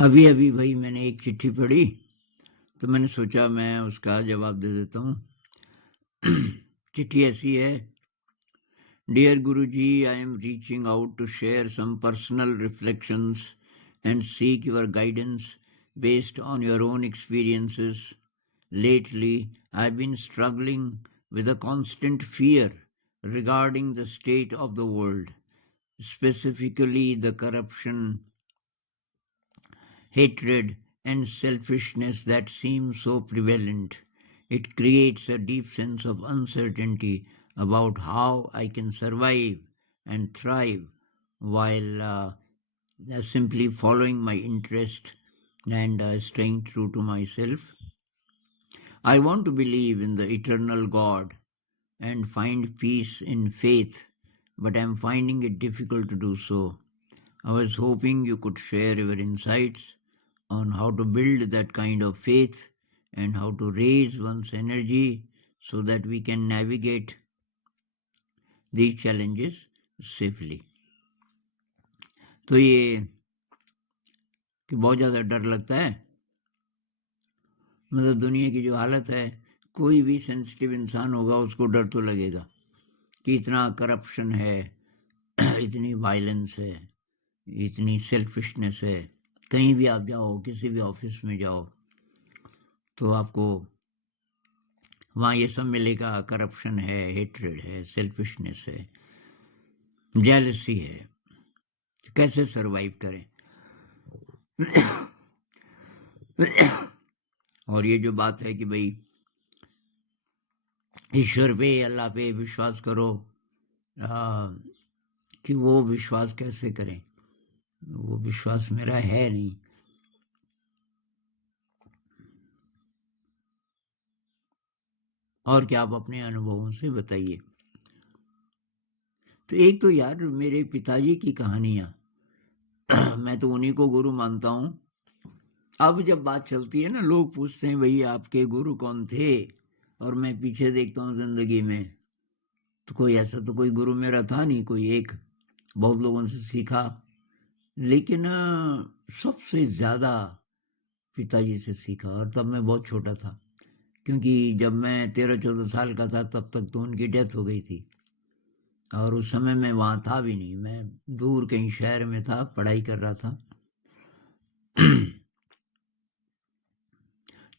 अभी अभी भाई मैंने एक चिट्ठी पढ़ी तो मैंने सोचा मैं उसका जवाब दे देता हूँ। चिट्ठी ऐसी है। Dear Guruji, I am reaching out to share some personal reflections and seek your guidance based on your own experiences. Lately, I've been struggling with a constant fear regarding the state of the world, specifically the corruption, hatred, and selfishness that seem so prevalent. It creates a deep sense of uncertainty about how I can survive and thrive while simply following my interest and staying true to myself. I want to believe in the eternal God and find peace in faith, but I'm finding it difficult to do so. I was hoping you could share your insights on how to build that kind of faith and how to raise one's energy so that we can navigate these challenges safely. तो ये कि बहुत ज़्यादा डर लगता है, मतलब दुनिया की जो हालत है, कोई भी सेंसिटिव इंसान होगा उसको डर तो लगेगा कि इतना करप्शन है, इतनी वायलेंस है, इतनी सेल्फिशनेस है। कहीं भी आप जाओ, किसी भी ऑफिस में जाओ तो आपको वहाँ ये सब मिलेगा। करप्शन है, हेट्रेड है, सेल्फिशनेस है, जेलसी है। कैसे सरवाइव करें? और ये जो बात है कि भाई ईश्वर पे, अल्लाह पे विश्वास करो, कि वो विश्वास कैसे करें? वो विश्वास मेरा है नहीं। और क्या आप अपने अनुभवों से बताइए। तो एक तो यार मेरे पिताजी की कहानियां, मैं तो उन्हीं को गुरु मानता हूँ। अब जब बात चलती है ना, लोग पूछते हैं भाई आपके गुरु कौन थे, और मैं पीछे देखता हूँ जिंदगी में तो कोई ऐसा तो कोई गुरु मेरा था नहीं, कोई एक। बहुत लोगों से सीखा, लेकिन सबसे ज्यादा पिताजी से सीखा। और तब मैं बहुत छोटा था, क्योंकि जब मैं 13-14 साल का था तब तक तो उनकी डेथ हो गई थी, और उस समय मैं वहाँ था भी नहीं, मैं दूर कहीं शहर में था, पढ़ाई कर रहा था।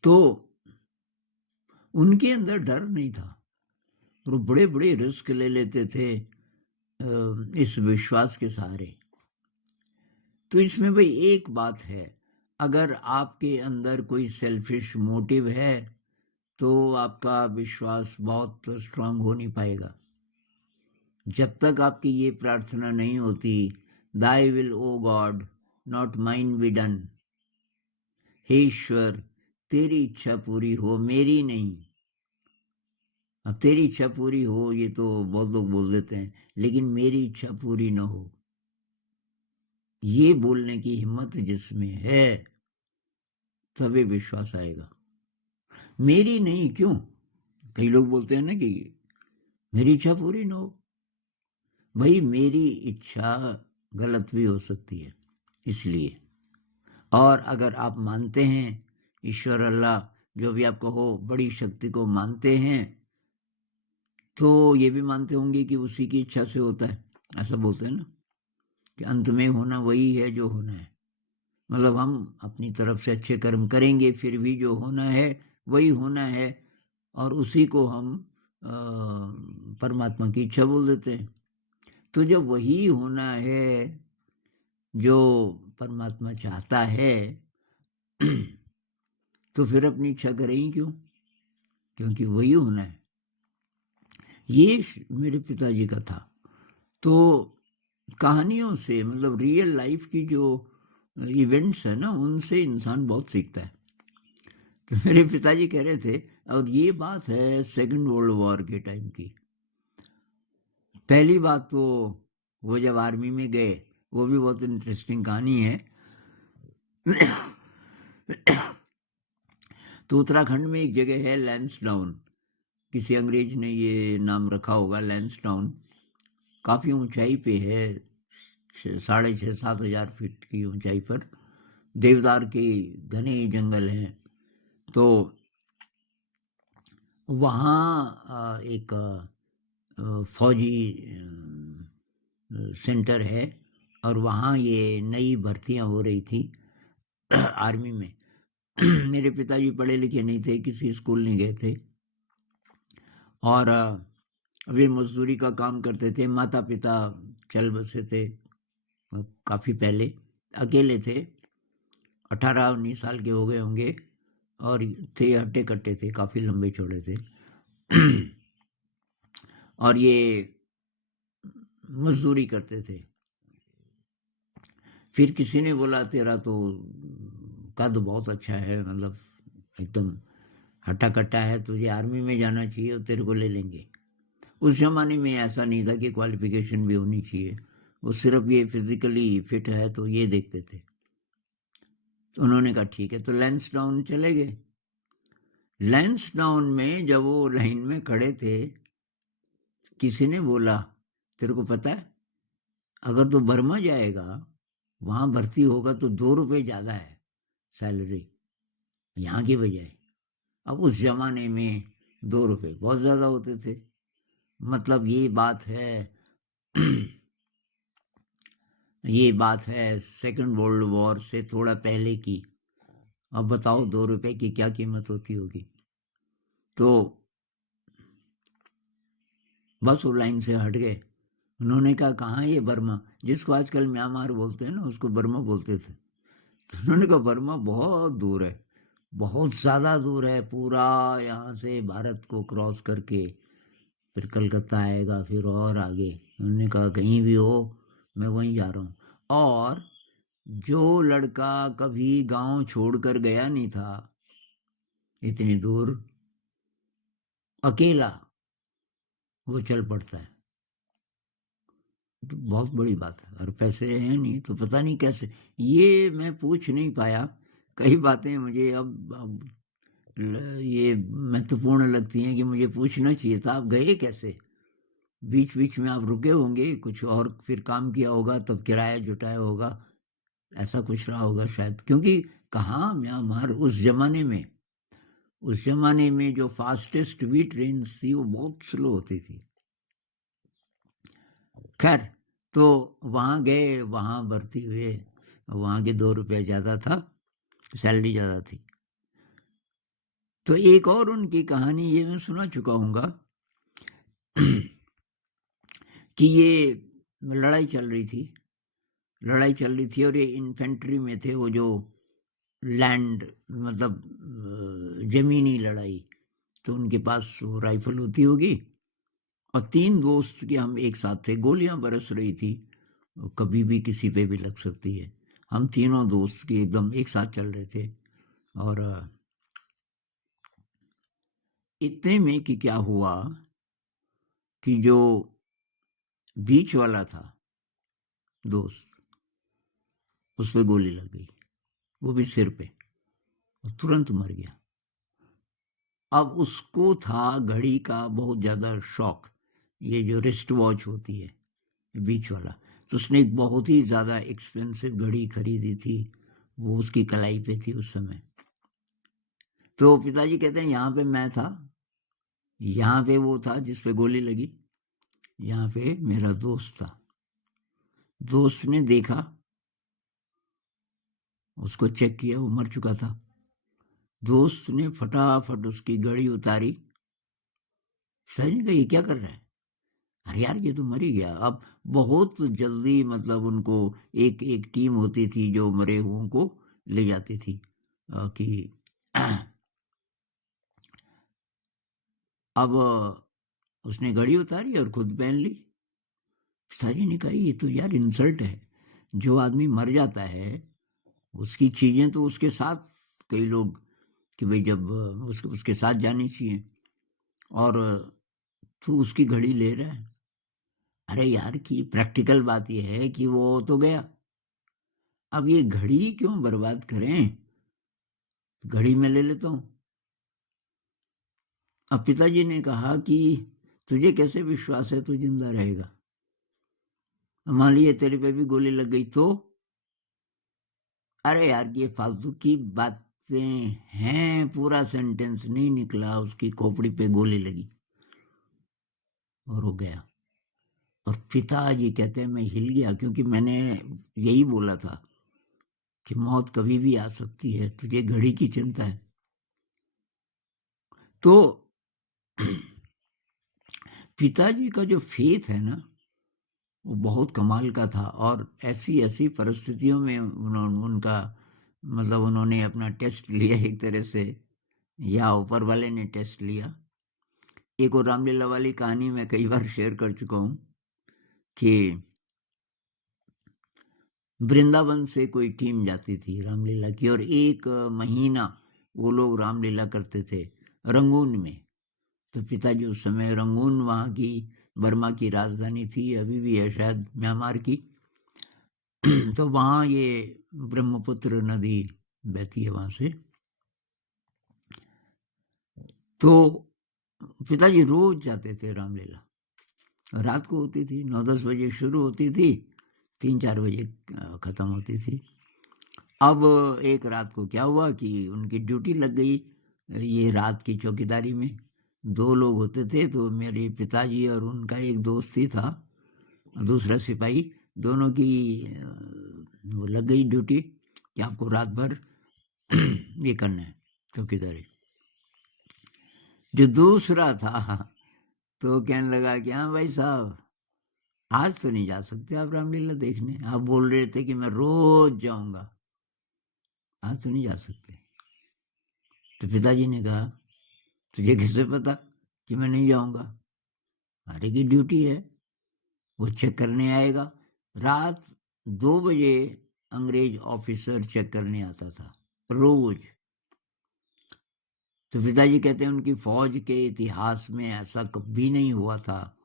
तो उनके अंदर डर नहीं था, वो बड़े बड़े रिस्क ले लेते थे इस विश्वास के सहारे। तो इसमें भाई एक बात है, अगर आपके अंदर कोई सेल्फिश मोटिव है तो आपका विश्वास बहुत स्ट्रांग हो नहीं पाएगा। जब तक आपकी ये प्रार्थना नहीं होती, thy will O God not mine be done, हे ईश्वर तेरी इच्छा पूरी हो, मेरी नहीं। अब तेरी इच्छा पूरी हो ये तो बहुत लोग बोल देते हैं, लेकिन मेरी इच्छा पूरी न हो, ये बोलने की हिम्मत जिसमें है तभी विश्वास आएगा। मेरी नहीं क्यों? कई लोग बोलते हैं ना कि मेरी इच्छा पूरी न हो। भाई मेरी इच्छा गलत भी हो सकती है, इसलिए। और अगर आप मानते हैं ईश्वर, अल्लाह, जो भी आपको हो, बड़ी शक्ति को मानते हैं, तो ये भी मानते होंगे कि उसी की इच्छा से होता है। ऐसा बोलते हैं ना कि अंत में होना वही है जो होना है। मतलब हम अपनी तरफ से अच्छे कर्म करेंगे, फिर भी जो होना है वही होना है, और उसी को हम परमात्मा की इच्छा बोल देते हैं। तो जब वही होना है जो परमात्मा चाहता है, तो फिर अपनी इच्छा करें ही क्यों? क्योंकि वही होना है। ये मेरे पिताजी का था। तो कहानियों से, मतलब रियल लाइफ की जो इवेंट्स है ना, उनसे इंसान बहुत सीखता है। तो मेरे पिताजी कह रहे थे, और ये बात है सेकंड वर्ल्ड वॉर के टाइम की। पहली बात तो वो जब आर्मी में गए, वो भी बहुत इंटरेस्टिंग कहानी है। तो उत्तराखंड में एक जगह है लैंसडाउन, किसी अंग्रेज ने ये नाम रखा होगा लैंसडाउन। काफ़ी ऊंचाई पे है, 6,500-7,000 फीट की ऊंचाई पर। देवदार के घने जंगल हैं। तो वहाँ एक फौजी सेंटर है और वहाँ ये नई भर्तियाँ हो रही थी आर्मी में। मेरे पिताजी पढ़े लिखे नहीं थे, किसी स्कूल नहीं गए थे और वे मजदूरी का काम करते थे। माता पिता चल बसे थे काफ़ी पहले, अकेले थे, 18-19 साल के हो गए होंगे और थे हट्टे कट्टे थे, काफ़ी लंबे चौड़े थे। और ये मजदूरी करते थे। फिर किसी ने बोला तेरा तो कद बहुत अच्छा है, मतलब एकदम हट्टा कट्टा है, तुझे आर्मी में जाना चाहिए और तेरे को ले लेंगे। उस जमाने में ऐसा नहीं था कि क्वालिफिकेशन भी होनी चाहिए, वो सिर्फ ये फिजिकली फिट है तो ये देखते थे। तो उन्होंने कहा ठीक है, तो लैंसडाउन चले गए। लैंसडाउन में जब वो लाइन में खड़े थे, किसी ने बोला तेरे को पता है अगर तो बर्मा जाएगा वहां भर्ती होगा तो 2 रुपये ज्यादा है सैलरी यहाँ की बजाय। अब उस जमाने में 2 रुपये बहुत ज्यादा होते थे। मतलब ये बात है ये बात है सेकंड वर्ल्ड वॉर से थोड़ा पहले की। अब बताओ 2 रुपये की क्या कीमत होती होगी। तो बस वो लाइन से हट गए। उन्होंने कहा कहाँ ये बर्मा, जिसको आजकल म्यांमार बोलते हैं ना उसको बर्मा बोलते थे। तो उन्होंने कहा बर्मा बहुत दूर है, बहुत ज़्यादा दूर है, पूरा यहाँ से भारत को क्रॉस करके फिर कलकत्ता आएगा, फिर और आगे। उन्होंने कहा कहीं भी हो मैं वहीं जा रहा हूँ। और जो लड़का कभी गांव छोड़कर गया नहीं था इतनी दूर, अकेला वो चल पड़ता है, तो बहुत बड़ी बात है। और पैसे हैं नहीं तो पता नहीं कैसे, ये मैं पूछ नहीं पाया। कई बातें मुझे अब ये महत्वपूर्ण लगती हैं कि मुझे पूछना चाहिए था आप गए कैसे। बीच बीच में आप रुके होंगे कुछ और फिर काम किया होगा, तब किराया जुटाया होगा, ऐसा कुछ रहा होगा शायद। क्योंकि कहाँ म्यांमार उस जमाने में जो फास्टेस्ट भी ट्रेन थी वो बहुत स्लो होती थी। खैर, तो वहाँ गए, वहाँ भर्ती हुए, वहाँ के 2 रुपये ज़्यादा था, सैलरी ज़्यादा थी। तो एक और उनकी कहानी ये मैं सुना चुका हूँगा कि ये लड़ाई चल रही थी और ये इन्फेंट्री में थे, वो जो लैंड मतलब जमीनी लड़ाई, तो उनके पास वो राइफल होती होगी और 3 दोस्त के हम एक साथ थे। गोलियां बरस रही थी, कभी भी किसी पे भी लग सकती है। हम तीनों दोस्त के एकदम एक साथ चल रहे थे और इतने में कि क्या हुआ कि जो बीच वाला था दोस्त, उस पे गोली लग गई, वो भी सिर पे, तुरंत मर गया। अब उसको था घड़ी का बहुत ज़्यादा शौक, ये जो रिस्ट वॉच होती है बीच वाला, तो उसने एक बहुत ही ज़्यादा एक्सपेंसिव घड़ी खरीदी थी, वो उसकी कलाई पे थी उस समय। तो पिताजी कहते हैं यहाँ पे मैं था, यहाँ पे वो था जिस पे गोली लगी, यहाँ पे मेरा दोस्त था। दोस्त ने देखा, उसको चेक किया, वो मर चुका था। दोस्त ने फटाफट उसकी घड़ी उतारी। पिताजी ने कहा ये क्या कर रहा है, अरे यार ये तो मर ही गया। अब बहुत जल्दी मतलब उनको एक एक टीम होती थी जो मरे हुओं को ले जाती थी कि अब उसने घड़ी उतारी और खुद पहन ली। पिताजी ने कहा ये तो यार इंसल्ट है, जो आदमी मर जाता है उसकी चीजें तो उसके साथ, कई लोग कि भाई जब उसके साथ जानी चाहिए, और तू उसकी घड़ी ले रहा है। अरे यार की प्रैक्टिकल बात यह है कि वो तो गया, अब ये घड़ी क्यों बर्बाद करें, घड़ी में ले लेता हूं। अब पिताजी ने कहा कि तुझे कैसे विश्वास है तू जिंदा रहेगा, मान लीजिए तेरे पे भी गोली लग गई तो अरे यार ये फालतू की बातें हैं, पूरा सेंटेंस नहीं निकला, उसकी खोपड़ी पे गोली लगी और हो गया। और पिताजी कहते हैं मैं हिल गया, क्योंकि मैंने यही बोला था कि मौत कभी भी आ सकती है, तुझे घड़ी की चिंता है। तो पिताजी का जो फेथ है ना, वो बहुत कमाल का था। और ऐसी ऐसी परिस्थितियों में उनका मतलब उन्होंने अपना टेस्ट लिया एक तरह से, या ऊपर वाले ने टेस्ट लिया। एक और रामलीला वाली कहानी मैं कई बार शेयर कर चुका हूँ कि वृंदावन से कोई टीम जाती थी रामलीला की, और एक महीना वो लोग रामलीला करते थे रंगून में। तो पिताजी उस समय रंगून वहाँ की बर्मा की राजधानी थी, अभी भी है शायद म्यांमार की। तो वहाँ ये ब्रह्मपुत्र नदी बहती है वहाँ से। तो पिताजी रोज जाते थे रामलीला, रात को होती थी, 9-10 बजे शुरू होती थी, 3-4 बजे ख़त्म होती थी। अब एक रात को क्या हुआ कि उनकी ड्यूटी लग गई ये रात की चौकीदारी में। 2 लोग होते थे, तो मेरे पिताजी और उनका एक दोस्त ही था, दूसरा सिपाही, दोनों की वो लग गई ड्यूटी कि आपको रात भर ये करना है, चौकीदारी। जो दूसरा था तो कहने लगा कि हाँ भाई साहब, आज तो नहीं जा सकते आप रामलीला देखने, आप बोल रहे थे कि मैं रोज जाऊंगा, आज तो नहीं जा सकते। तो पिताजी ने कहा तुझे कैसे पता कि मैं नहीं जाऊंगा? अरे की ड्यूटी है, वो चेक करने आएगा। रात 2 बजे अंग्रेज ऑफिसर चेक करने आता था रोज। तो पिताजी कहते हैं उनकी फौज के इतिहास में ऐसा कभी नहीं हुआ था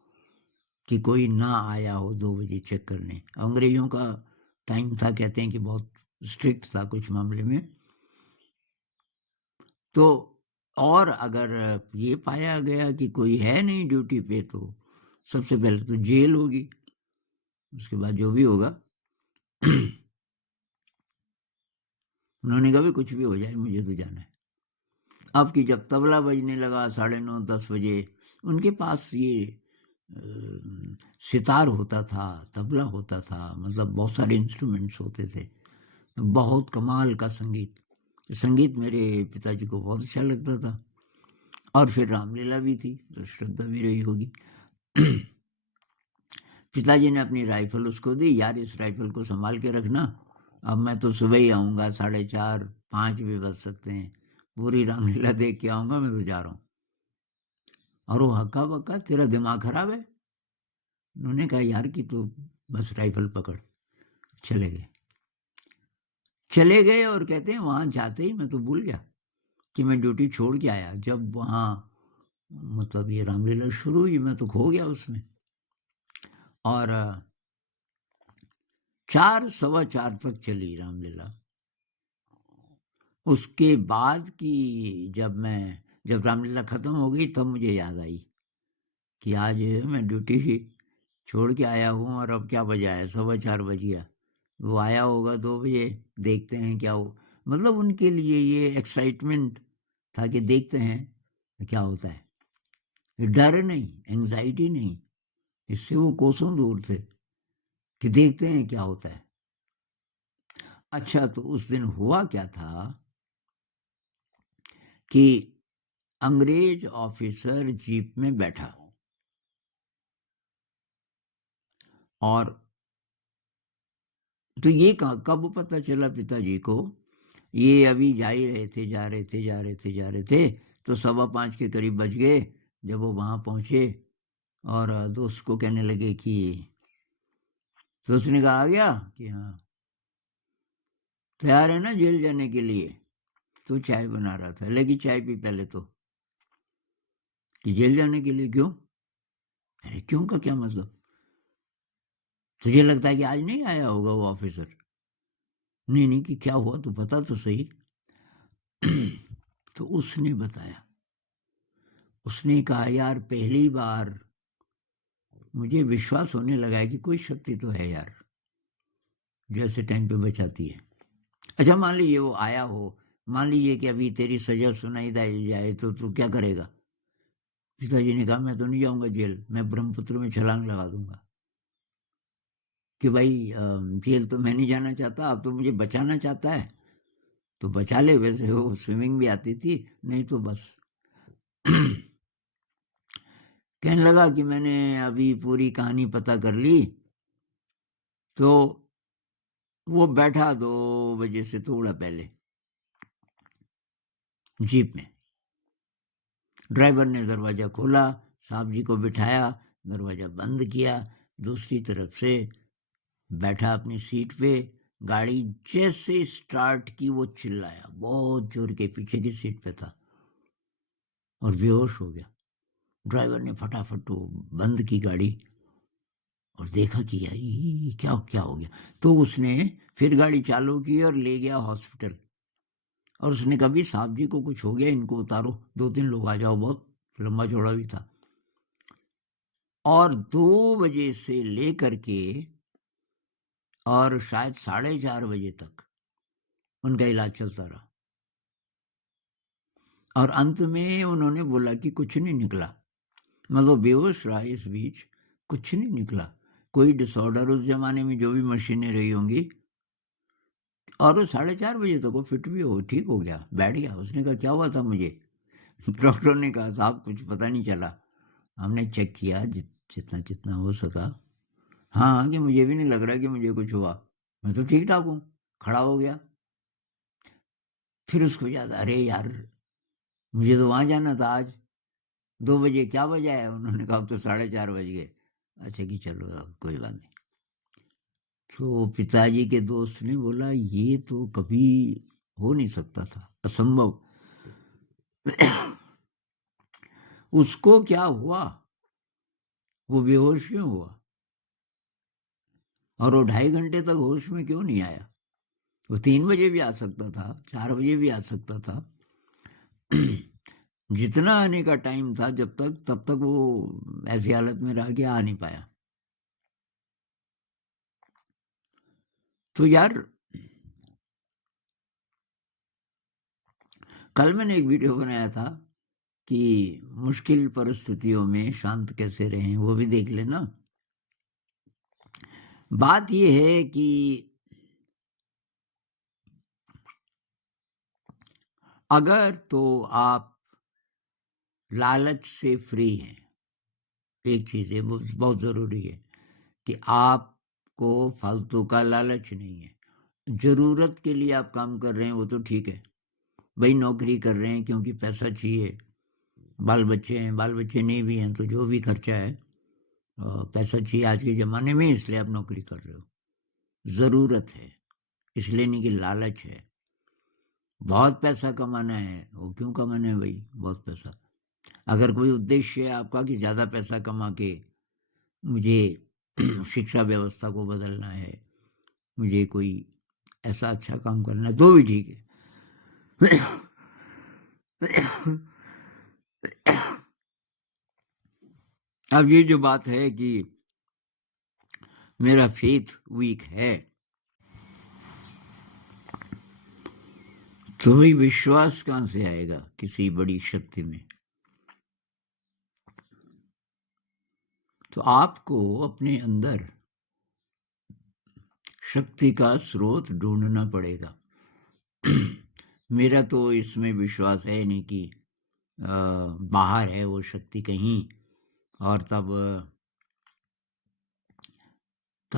कि कोई ना आया हो 2 बजे चेक करने। अंग्रेजों का टाइम था, कहते हैं कि बहुत स्ट्रिक्ट था कुछ मामले में। तो और अगर ये पाया गया कि कोई है नहीं ड्यूटी पे, तो सबसे पहले तो जेल होगी, उसके बाद जो भी होगा। उन्होंने कहा भी कुछ भी हो जाए, मुझे तो जाना है। अब कि जब तबला बजने लगा 9:30-10 बजे, उनके पास ये सितार होता था, तबला होता था, मतलब बहुत सारे इंस्ट्रूमेंट्स होते थे, बहुत कमाल का संगीत। संगीत मेरे पिताजी को बहुत अच्छा लगता था। और फिर रामलीला भी थी, तो श्रद्धा भी रही होगी। पिताजी ने अपनी राइफल उसको दी, यार इस राइफल को संभाल के रखना, अब मैं तो सुबह ही आऊँगा, 4:30-5 भी बज सकते हैं, पूरी रामलीला देख के आऊँगा, मैं तो जा रहा हूँ। और वो हक्का बक्का, तेरा दिमाग खराब है? उन्होंने कहा यार कि तो बस राइफल पकड़। चले गए, चले गए। और कहते हैं वहाँ जाते ही मैं तो भूल गया कि मैं ड्यूटी छोड़ के आया। जब वहाँ मतलब ये रामलीला शुरू हुई, मैं तो खो गया उसमें। और 4, 4:15 तक चली रामलीला। उसके बाद की जब रामलीला खत्म हो गई, तब मुझे याद आई कि आज मैं ड्यूटी छोड़ के आया हूँ, और अब क्या बजा है, 4:15 बज गया। वो आया होगा 2 बजे, देखते हैं क्या हो। मतलब उनके लिए ये एक्साइटमेंट था कि देखते हैं क्या होता है, डर नहीं, एंजाइटी नहीं, इससे वो कोसों दूर थे कि देखते हैं क्या होता है। अच्छा, तो उस दिन हुआ क्या था कि अंग्रेज ऑफिसर जीप में बैठा, और तो ये कब पता चला पिताजी को, ये अभी जा ही रहे थे, जा रहे थे, तो 5:15 के करीब बज गए जब वो वहां पहुंचे। और दोस्त को कहने लगे कि, तो उसने कहा आ गया कि हाँ, तैयार है ना जेल जाने के लिए? तो चाय बना रहा था, लेकिन चाय पी पहले तो, कि जेल जाने के लिए क्यों? अरे क्यों का क्या मतलब, तुझे लगता है कि आज नहीं आया होगा वो ऑफिसर? नहीं नहीं, कि क्या हुआ तो पता तो सही। तो उसने बताया, उसने कहा यार पहली बार मुझे विश्वास होने लगा है कि कोई शक्ति तो है यार, जो ऐसे टाइम पे बचाती है। अच्छा मान लीजिए वो आया हो, मान लीजिए कि अभी तेरी सजा सुनाई दी जाए तो तू क्या करेगा? पिताजी ने कहा मैं तो नहीं जाऊँगा जेल, मैं ब्रह्मपुत्र में छलांग लगा दूँगा। कि भाई जेल तो मैं नहीं जाना चाहता, अब तो मुझे बचाना चाहता है, तो बचा ले। वैसे वो स्विमिंग भी आती थी, नहीं तो बस। कहने लगा कि मैंने अभी पूरी कहानी पता कर ली, तो वो बैठा 2 बजे से थोड़ा पहले जीप में। ड्राइवर ने दरवाज़ा खोला, साहब जी को बिठाया, दरवाज़ा बंद किया, दूसरी तरफ से बैठा अपनी सीट पे। गाड़ी जैसे स्टार्ट की वो चिल्लाया बहुत जोर के, पीछे की सीट पे था, और बेहोश हो गया। ड्राइवर ने फटाफट वो बंद की गाड़ी और देखा कि यार ये क्या क्या हो गया। तो उसने फिर गाड़ी चालू की और ले गया हॉस्पिटल। और उसने कहा भी साहब जी को कुछ हो गया, इनको उतारो, 2-3 लोग आ जाओ, बहुत लंबा चौड़ा भी था। और 2 बजे से लेकर के और शायद 4:30 बजे तक उनका इलाज चलता रहा। और अंत में उन्होंने बोला कि कुछ नहीं निकला, मतलब बेहोश रहा इस बीच, कुछ नहीं निकला। कोई डिसऑर्डर उस जमाने में जो भी मशीनें रही होंगी। और वो 4:30 बजे तक वो फिट भी हो, ठीक हो गया, बैठ गया। उसने कहा क्या हुआ था मुझे? डॉक्टर ने कहा साहब कुछ पता नहीं चला, हमने चेक किया जितना जितना हो सका। हाँ कि मुझे भी नहीं लग रहा कि मुझे कुछ हुआ, मैं तो ठीक ठाक हूँ। खड़ा हो गया। फिर उसको याद, अरे यार मुझे तो वहाँ जाना था आज 2 बजे, क्या बजा है? उन्होंने कहा अब तो 4:30 बज गए। अच्छा कि चलो अब कोई बात नहीं। तो पिताजी के दोस्त ने बोला ये तो कभी हो नहीं सकता था, असंभव। उसको क्या हुआ, वो बेहोश क्यों हुआ, और वो 2.5 घंटे तक होश में क्यों नहीं आया? वो 3 बजे भी आ सकता था, 4 बजे भी आ सकता था। जितना आने का टाइम था जब तक, तब तक वो ऐसी हालत में रह गया, आ नहीं पाया। तो यार कल मैंने एक वीडियो बनाया था कि मुश्किल परिस्थितियों में शांत कैसे रहें, वो भी देख लेना। बात ये है कि अगर तो आप लालच से फ्री हैं, एक चीज़ है वो बहुत ज़रूरी है कि आपको फालतू का लालच नहीं है। ज़रूरत के लिए आप काम कर रहे हैं वो तो ठीक है, भाई नौकरी कर रहे हैं क्योंकि पैसा चाहिए, बाल बच्चे हैं, बाल बच्चे नहीं भी हैं तो जो भी खर्चा है, पैसा चाहिए आज के ज़माने में, इसलिए आप नौकरी कर रहे हो। ज़रूरत है, इसलिए नहीं कि लालच है। बहुत पैसा कमाना है, वो क्यों कमाना है भाई बहुत पैसा? अगर कोई उद्देश्य है आपका कि ज़्यादा पैसा कमा के मुझे शिक्षा व्यवस्था को बदलना है, मुझे कोई ऐसा अच्छा काम करना है, तो भी ठीक है। अब ये जो बात है कि मेरा फेथ वीक है, तो भाई विश्वास कहाँ से आएगा किसी बड़ी शक्ति में? तो आपको अपने अंदर शक्ति का स्रोत ढूंढना पड़ेगा। मेरा तो इसमें विश्वास है नहीं कि बाहर है वो शक्ति कहीं, और तब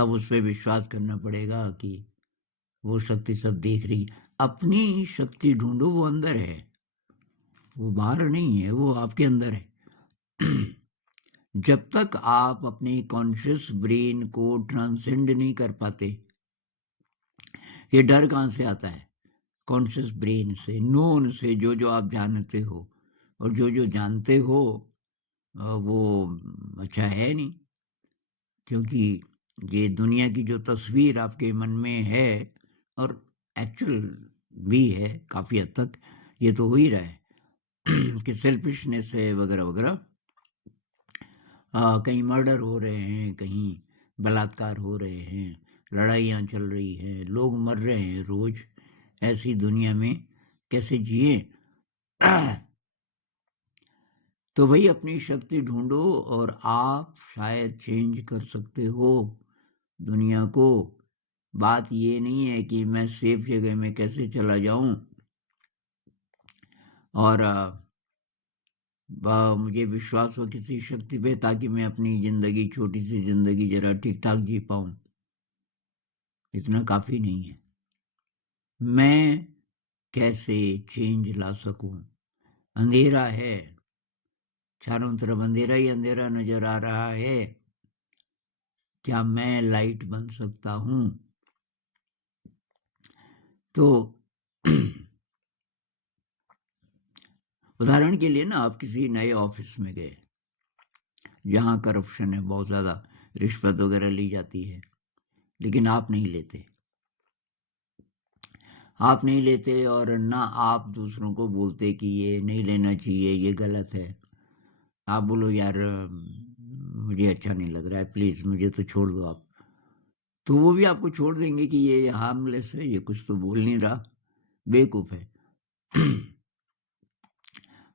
उस पर विश्वास करना पड़ेगा कि वो शक्ति सब देख रही है। अपनी शक्ति ढूंढो, वो अंदर है, वो बाहर नहीं है, वो आपके अंदर है। जब तक आप अपने कॉन्शियस ब्रेन को ट्रांसेंड नहीं कर पाते, ये डर कहाँ से आता है? कॉन्शियस ब्रेन से, नोन से, जो जो आप जानते हो, और जो जो जानते हो वो अच्छा है नहीं, क्योंकि ये दुनिया की जो तस्वीर आपके मन में है, और एक्चुअल भी है काफ़ी हद तक, ये तो हो ही रहा है। कि सेल्फिशनेस है वगैरह वगैरह। कहीं मर्डर हो रहे हैं, कहीं बलात्कार हो रहे हैं, लड़ाइयाँ चल रही हैं, लोग मर रहे हैं रोज, ऐसी दुनिया में कैसे जिए। तो भाई अपनी शक्ति ढूंढो और आप शायद चेंज कर सकते हो दुनिया को। बात ये नहीं है कि मैं सेफ जगह में कैसे चला जाऊं और मुझे विश्वास हो किसी शक्ति पे ताकि मैं अपनी जिंदगी, छोटी सी जिंदगी जरा ठीक ठाक जी पाऊं। इतना काफी नहीं है। मैं कैसे चेंज ला सकूं? अंधेरा है, चारों तरफ अंधेरा ही अंधेरा नजर आ रहा है। क्या मैं लाइट बन सकता हूं? तो उदाहरण के लिए ना, आप किसी नए ऑफिस में गए जहां करप्शन है, बहुत ज्यादा रिश्वत वगैरह ली जाती है, लेकिन आप नहीं लेते। आप नहीं लेते और ना आप दूसरों को बोलते कि ये नहीं लेना चाहिए, ये गलत है। आप बोलो यार मुझे अच्छा नहीं लग रहा है, प्लीज मुझे तो छोड़ दो आप। तो वो भी आपको छोड़ देंगे कि ये हार्मलेस है, ये कुछ तो बोल नहीं रहा, बेवकूफ है।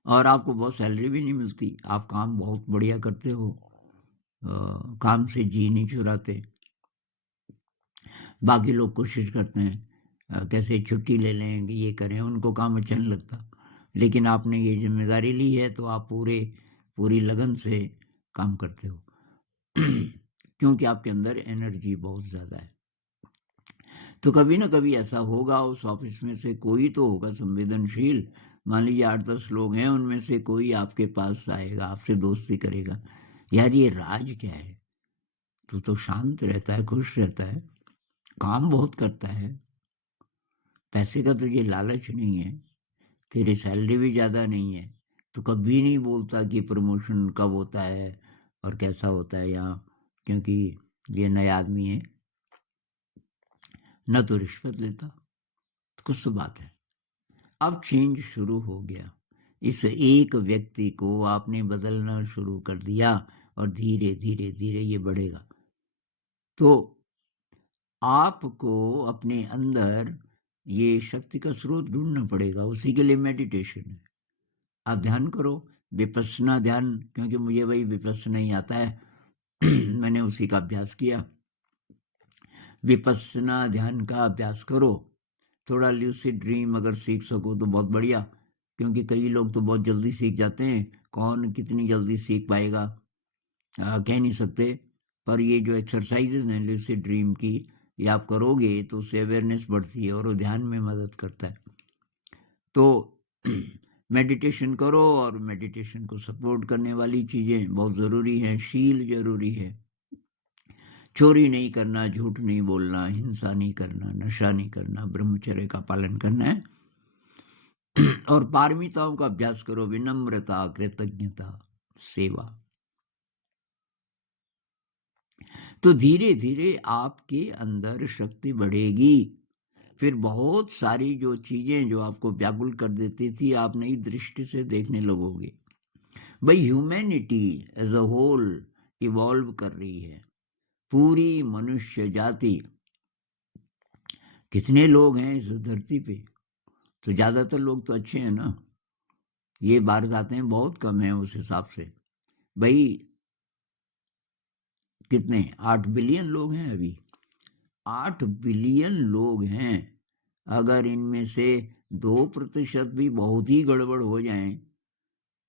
और आपको बहुत सैलरी भी नहीं मिलती, आप काम बहुत बढ़िया करते हो, काम से जी नहीं चुराते। बाकी लोग कोशिश करते हैं कैसे छुट्टी ले लें, ये करें, उनको काम अच्छा नहीं लगता। लेकिन आपने ये जिम्मेदारी ली है तो आप पूरी लगन से काम करते हो। क्योंकि आपके अंदर एनर्जी बहुत ज्यादा है। तो कभी ना कभी ऐसा होगा, उस ऑफिस में से कोई तो होगा संवेदनशील। मान लीजिए 8-10 लोग हैं, उनमें से कोई आपके पास आएगा, आपसे दोस्ती करेगा। यार ये राज क्या है, तू तो शांत रहता है, खुश रहता है, काम बहुत करता है, पैसे का तुझे लालच नहीं है, तेरी सैलरी भी ज्यादा नहीं है, तो कभी नहीं बोलता कि प्रमोशन कब होता है और कैसा होता है यहाँ, क्योंकि ये नया आदमी है, न तो रिश्वत लेता। तो कुछ तो बात है। अब चेंज शुरू हो गया। इस एक व्यक्ति को आपने बदलना शुरू कर दिया और धीरे धीरे धीरे ये बढ़ेगा। तो आपको अपने अंदर ये शक्ति का स्रोत ढूंढना पड़ेगा। उसी के लिए मेडिटेशन है। आप ध्यान करो, विपश्यना ध्यान, क्योंकि मुझे वही विपश्यना ही आता है। मैंने उसी का अभ्यास किया। विपश्यना ध्यान का अभ्यास करो। थोड़ा ल्यूसिड ड्रीम अगर सीख सको तो बहुत बढ़िया, क्योंकि कई लोग तो बहुत जल्दी सीख जाते हैं। कौन कितनी जल्दी सीख पाएगा कह नहीं सकते। पर ये जो एक्सरसाइजेज हैं ल्यूसिड ड्रीम की, ये आप करोगे तो उससे अवेयरनेस बढ़ती है और वो ध्यान में मदद करता है। तो मेडिटेशन करो, और मेडिटेशन को सपोर्ट करने वाली चीजें बहुत जरूरी हैं। शील जरूरी है, चोरी नहीं करना, झूठ नहीं बोलना, हिंसा नहीं करना, नशा नहीं करना, ब्रह्मचर्य का पालन करना है। और पारमिताओं का अभ्यास करो, विनम्रता, कृतज्ञता, सेवा। तो धीरे धीरे आपके अंदर शक्ति बढ़ेगी। फिर बहुत सारी जो चीजें जो आपको व्याकुल कर देती थी, आप नई दृष्टि से देखने लगोगे। भाई humanity as a whole evolve कर रही है, पूरी मनुष्य जाति। कितने लोग हैं इस धरती पे? तो ज्यादातर लोग तो अच्छे हैं ना, ये बाहर आते हैं बहुत कम है उस हिसाब से। भाई कितने, 8 बिलियन लोग हैं अभी, 8 बिलियन लोग हैं। अगर इनमें से 2% भी बहुत ही गड़बड़ हो जाए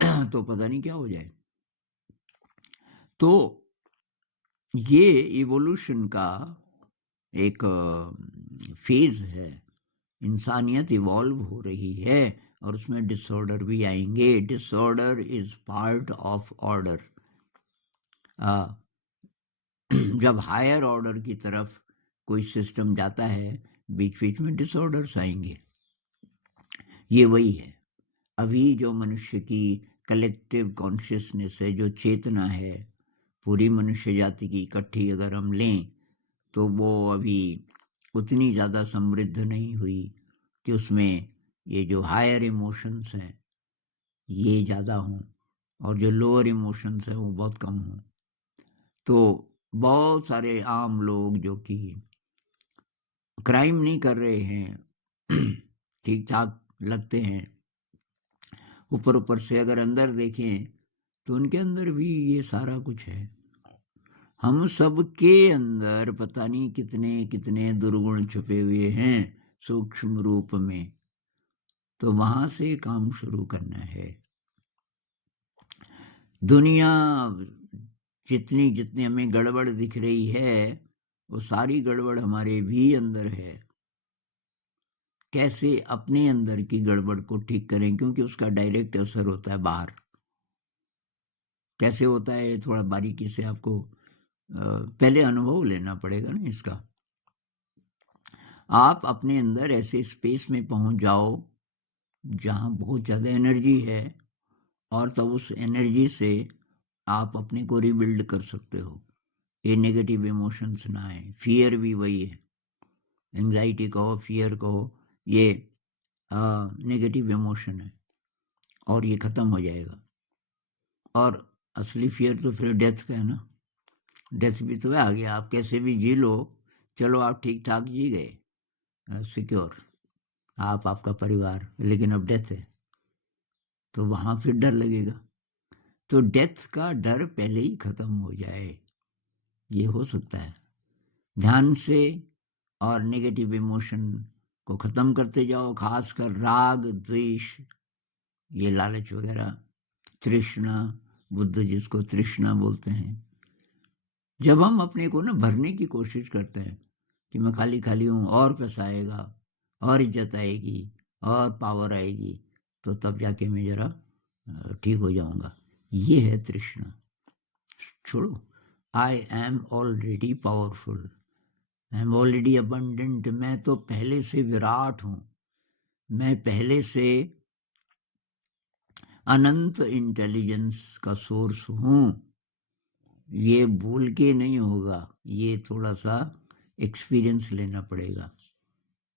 तो पता नहीं क्या हो जाए। तो ये इवोल्यूशन का एक फेज है। इंसानियत इवॉल्व हो रही है और उसमें डिसऑर्डर भी आएंगे। Disorder is part of order. जब हायर ऑर्डर की तरफ कोई सिस्टम जाता है, बीच बीच में डिसऑर्डर्स आएंगे। ये वही है। अभी जो मनुष्य की कलेक्टिव कॉन्शियसनेस है, जो चेतना है पूरी मनुष्य जाति की इकट्ठी, अगर हम लें तो वो अभी उतनी ज़्यादा समृद्ध नहीं हुई कि उसमें ये जो हायर इमोशंस हैं ये ज़्यादा हों और जो लोअर इमोशंस हैं वो बहुत कम हों। तो बहुत सारे आम लोग जो कि क्राइम नहीं कर रहे हैं ठीक ठाक लगते हैं, ऊपर ऊपर से अगर अंदर देखें तो उनके अंदर भी ये सारा कुछ है। हम सब के अंदर पता नहीं कितने कितने दुर्गुण छुपे हुए हैं सूक्ष्म रूप में। तो वहां से काम शुरू करना है। दुनिया जितनी जितनी हमें गड़बड़ दिख रही है वो सारी गड़बड़ हमारे भी अंदर है। कैसे अपने अंदर की गड़बड़ को ठीक करें, क्योंकि उसका डायरेक्ट असर होता है बाहर। कैसे होता है थोड़ा बारीकी से आपको पहले अनुभव लेना पड़ेगा ना इसका। आप अपने अंदर ऐसे स्पेस में पहुंच जाओ जहां बहुत ज्यादा एनर्जी है, और तब उस एनर्जी से आप अपने को रिबिल्ड कर सकते हो। ये नेगेटिव इमोशंस ना आए। फियर भी वही है, एंजाइटी कहो, फियर कहो, ये नेगेटिव इमोशन है, और ये खत्म हो जाएगा। और असली फियर तो फिर डेथ का है ना। डेथ भी तो है, आ गया, आप कैसे भी जी लो, चलो आप ठीक ठाक जी गए, सिक्योर, आप आपका परिवार, लेकिन अब डेथ है तो वहां फिर डर लगेगा। तो डेथ का डर पहले ही खत्म हो जाए, ये हो सकता है ध्यान से। और नेगेटिव इमोशन को खत्म करते जाओ, खासकर राग द्वेष, ये लालच वगैरह, तृष्णा, बुद्ध जिसको तृष्णा बोलते हैं। जब हम अपने को ना भरने की कोशिश करते हैं कि मैं खाली खाली हूं, और पैसा आएगा, और इज्जत आएगी, और पावर आएगी, तो तब जाके मैं जरा ठीक हो जाऊंगा। ये है तृष्णा। छोड़ो, I am already powerful, I am already abundant. मैं तो पहले से विराट हूं, मैं पहले से अनंत इंटेलिजेंस का सोर्स हूं। ये भूल के नहीं होगा, ये थोड़ा सा एक्सपीरियंस लेना पड़ेगा।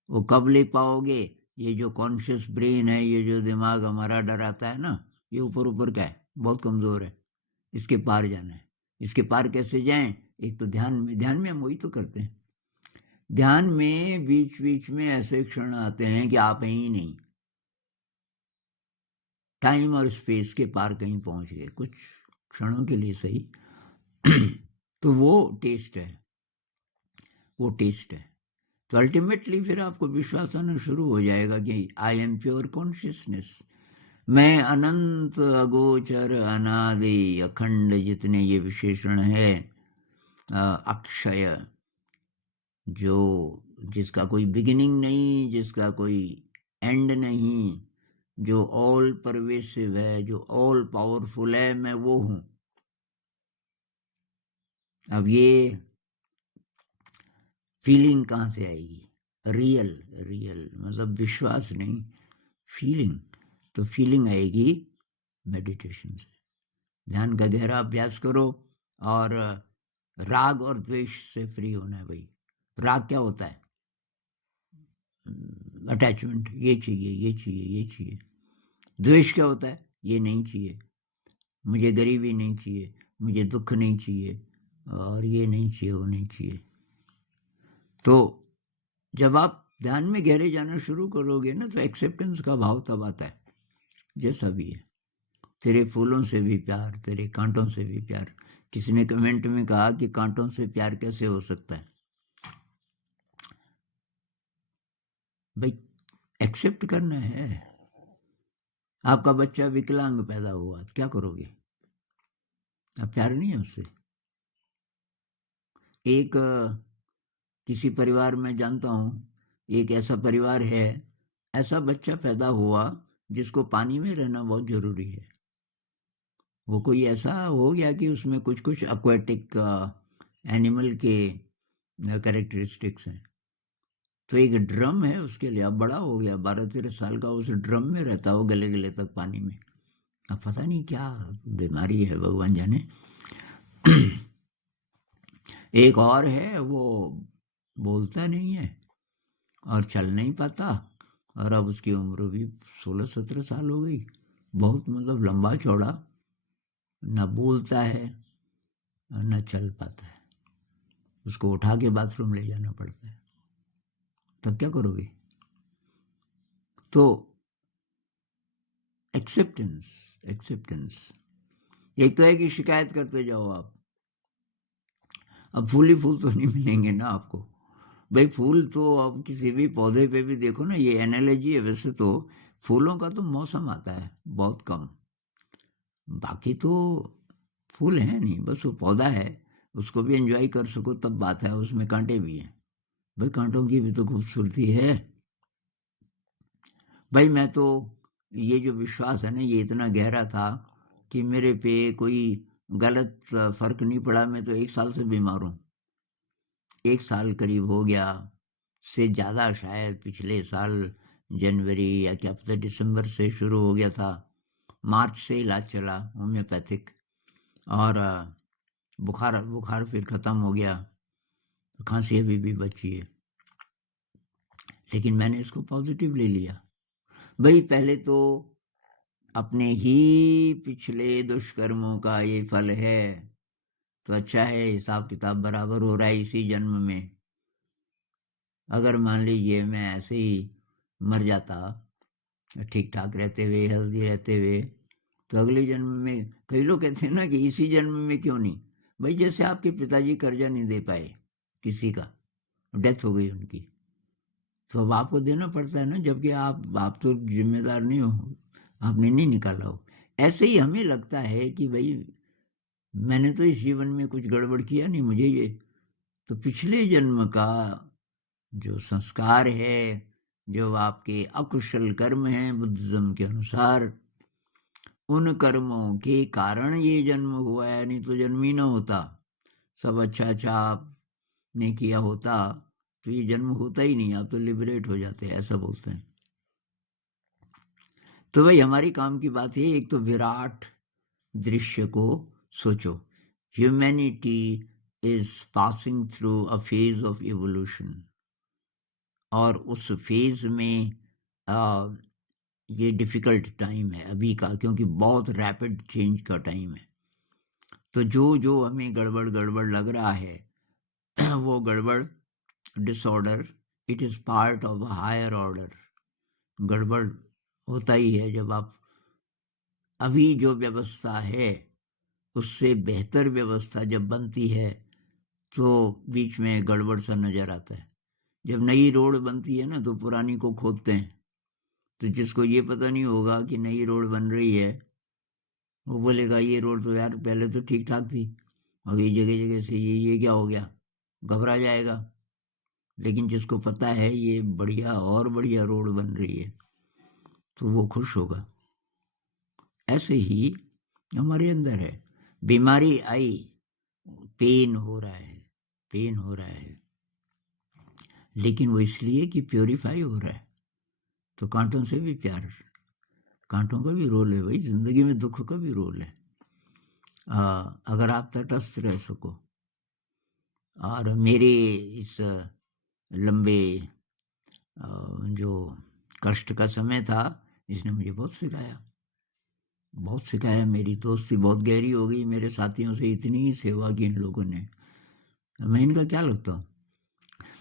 वो कब ले पाओगे? ये जो कॉन्शियस ब्रेन है, ये जो दिमाग हमारा डराता है ना, ये ऊपर ऊपर का है, बहुत कमजोर है, इसके पार जाना है। इसके पार कैसे जाएं? एक तो ध्यान में हम वही तो करते हैं। ध्यान में बीच बीच में ऐसे क्षण आते हैं कि आप हैं ही नहीं, टाइम और स्पेस के पार कहीं पहुंच गए, कुछ क्षणों के लिए सही। तो वो टेस्ट है, वो टेस्ट है। तो अल्टीमेटली फिर आपको विश्वास आना शुरू हो जाएगा कि आई एम प्योर कॉन्शियसनेस, मैं अनंत, अगोचर, अनादि, अखंड, जितने ये विशेषण है, अक्षय, जो जिसका कोई बिगिनिंग नहीं, जिसका कोई एंड नहीं, जो ऑल परवेसिव है, जो ऑल पावरफुल है, मैं वो हूं। अब ये फीलिंग कहां से आएगी? रियल, रियल मतलब विश्वास नहीं, फीलिंग। तो फीलिंग आएगी मेडिटेशन से। ध्यान का गहरा अभ्यास करो, और राग और द्वेष से फ्री होना है भाई। राग क्या होता है? अटैचमेंट, ये चाहिए, ये चाहिए, ये चाहिए। द्वेष क्या होता है? ये नहीं चाहिए, मुझे गरीबी नहीं चाहिए, मुझे दुख नहीं चाहिए, और ये नहीं चाहिए, वो नहीं चाहिए। तो जब आप ध्यान में गहरे जाना शुरू करोगे ना, तो एक्सेप्टेंस का भाव तब आता है, जैसा भी है। तेरे फूलों से भी प्यार, तेरे कांटों से भी प्यार। किसी ने कमेंट में कहा कि कांटों से प्यार कैसे हो सकता है? भाई एक्सेप्ट करना है। आपका बच्चा विकलांग पैदा हुआ तो क्या करोगे? अब प्यार नहीं है उससे। एक किसी परिवार में जानता हूं, एक ऐसा परिवार है, ऐसा बच्चा पैदा हुआ जिसको पानी में रहना बहुत जरूरी है। वो कोई ऐसा हो गया कि उसमें कुछ कुछ एक्वाटिक एनिमल के कैरेक्टरिस्टिक्स हैं। तो एक ड्रम है उसके लिए, अब बड़ा हो गया, 12-13 साल का, उस ड्रम में रहता हो गले गले तक पानी में। अब पता नहीं क्या बीमारी है, भगवान जाने। एक और है, वो बोलता नहीं है और चल नहीं पाता, और अब उसकी उम्र भी 16-17 साल हो गई। बहुत मतलब लंबा चौड़ा, न बोलता है न चल पाता है, उसको उठा के बाथरूम ले जाना पड़ता है। तब क्या करोगे? तो एक्सेप्टेंस एक तो है कि शिकायत करते जाओ आप, अब फूल ही फूल तो नहीं मिलेंगे ना आपको। भाई फूल तो अब किसी भी पौधे पे भी देखो ना, ये एनालॉजी है। वैसे तो फूलों का तो मौसम आता है बहुत कम, बाकी तो फूल है नहीं, बस वो पौधा है, उसको भी एंजॉय कर सको तब बात है। उसमें कांटे भी हैं, भाई कांटों की भी तो खूबसूरती है। भाई मैं तो, ये जो विश्वास है ना ये इतना गहरा था कि मेरे पे कोई गलत फर्क नहीं पड़ा। मैं तो 1 साल से बीमार हूँ, 1 साल करीब हो गया, से ज़्यादा शायद। पिछले साल जनवरी या क्या पता दिसंबर से शुरू हो गया था, मार्च से इलाज चला होम्योपैथिक, और बुखार बुखार फिर ख़त्म हो गया, खांसी अभी भी बची है, लेकिन मैंने इसको पॉजिटिव ले लिया। भाई पहले तो अपने ही पिछले दुष्कर्मों का ये फल है, तो अच्छा है, हिसाब किताब बराबर हो रहा है इसी जन्म में। अगर मान लीजिए मैं ऐसे ही मर जाता ठीक ठाक रहते हुए, हेल्दी रहते हुए, तो अगले जन्म में, कई लोग कहते हैं ना कि इसी जन्म में क्यों नहीं। भाई जैसे आपके पिताजी कर्जा नहीं दे पाए किसी का, डेथ हो गई उनकी, तो अब आपको देना पड़ता है ना, जबकि आप तो जिम्मेदार नहीं हो, आपने नहीं निकाला हो। ऐसे ही हमें लगता है कि भाई मैंने तो इस जीवन में कुछ गड़बड़ किया नहीं, मुझे ये तो पिछले जन्म का जो संस्कार है, जो आपके अकुशल कर्म हैं बुद्धिज्म के अनुसार, उन कर्मों के कारण ये जन्म हुआ है, नहीं तो जन्म ही ना होता। सब अच्छा अच्छा आपने किया होता तो ये जन्म होता ही नहीं, आप तो लिबरेट हो जाते, ऐसा बोलते हैं। तो भाई हमारी काम की बात है, एक तो विराट दृश्य को सोचो। Humanity is passing through a phase of evolution, और उस फेज में ये डिफिकल्ट टाइम है अभी का, क्योंकि बहुत रैपिड चेंज का टाइम है। तो जो जो हमें गड़बड़ गड़बड़ लग रहा है वो गड़बड़, disorder, it is part of a higher order. गड़बड़ होता ही है जब आप, अभी जो व्यवस्था है उससे बेहतर व्यवस्था जब बनती है तो बीच में गड़बड़ सा नजर आता है। जब नई रोड बनती है ना तो पुरानी को खोदते हैं, तो जिसको ये पता नहीं होगा कि नई रोड बन रही है, वो बोलेगा ये रोड तो यार पहले तो ठीक ठाक थी, अब ये जगह जगह से ये क्या हो गया, घबरा जाएगा। लेकिन जिसको पता है ये बढ़िया और बढ़िया रोड बन रही है तो वो खुश होगा। ऐसे ही हमारे अंदर है, बीमारी आई, पेन हो रहा है, पेन हो रहा है, लेकिन वो इसलिए कि प्योरीफाई हो रहा है। तो कांटों से भी प्यार, कांटों का भी रोल है भाई, जिंदगी में दुख का भी रोल है। अगर आप तटस्थ रह सको, और मेरे इस लंबे जो कष्ट का समय था, इसने मुझे बहुत सिखाया, बहुत सिखाया। मेरी दोस्ती बहुत गहरी हो गई, मेरे साथियों से इतनी सेवा की इन लोगों ने, मैं इनका क्या लगता हूँ?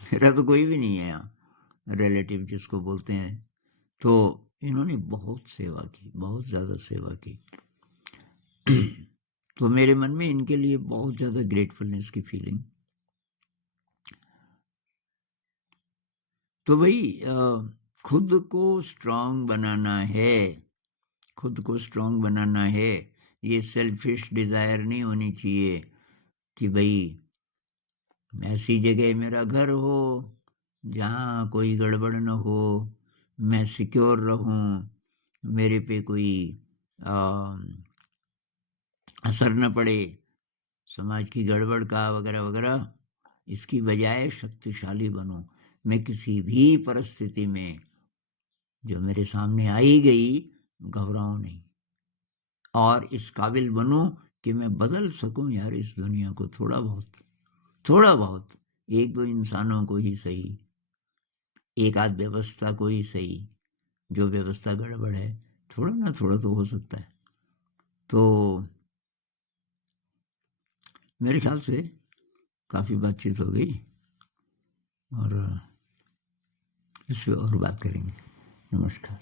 मेरा तो कोई भी नहीं है यहाँ रिलेटिव जिसको बोलते हैं। तो इन्होंने बहुत सेवा की, बहुत ज़्यादा सेवा की। तो मेरे मन में इनके लिए बहुत ज़्यादा ग्रेटफुलनेस की फीलिंग। तो भाई खुद को स्ट्रांग बनाना है, खुद को स्ट्रांग बनाना है। ये सेल्फिश डिज़ायर नहीं होनी चाहिए कि भाई ऐसी जगह मेरा घर हो जहाँ कोई गड़बड़ न हो, मैं सिक्योर रहूं, मेरे पे कोई आ, असर न पड़े समाज की गड़बड़ का वगैरह वगैरह। इसकी बजाय शक्तिशाली बनूं, मैं किसी भी परिस्थिति में जो मेरे सामने आई गई घबराऊं नहीं, और इस काबिल बनूं कि मैं बदल सकूं यार इस दुनिया को, थोड़ा बहुत, थोड़ा बहुत, एक दो इंसानों को ही सही, एक आध व्यवस्था को ही सही, जो व्यवस्था गड़बड़ है, थोड़ा ना थोड़ा तो हो सकता है। तो मेरे ख्याल से काफ़ी बातचीत हो गई, और इस पे और बात करेंगे। नमस्कार।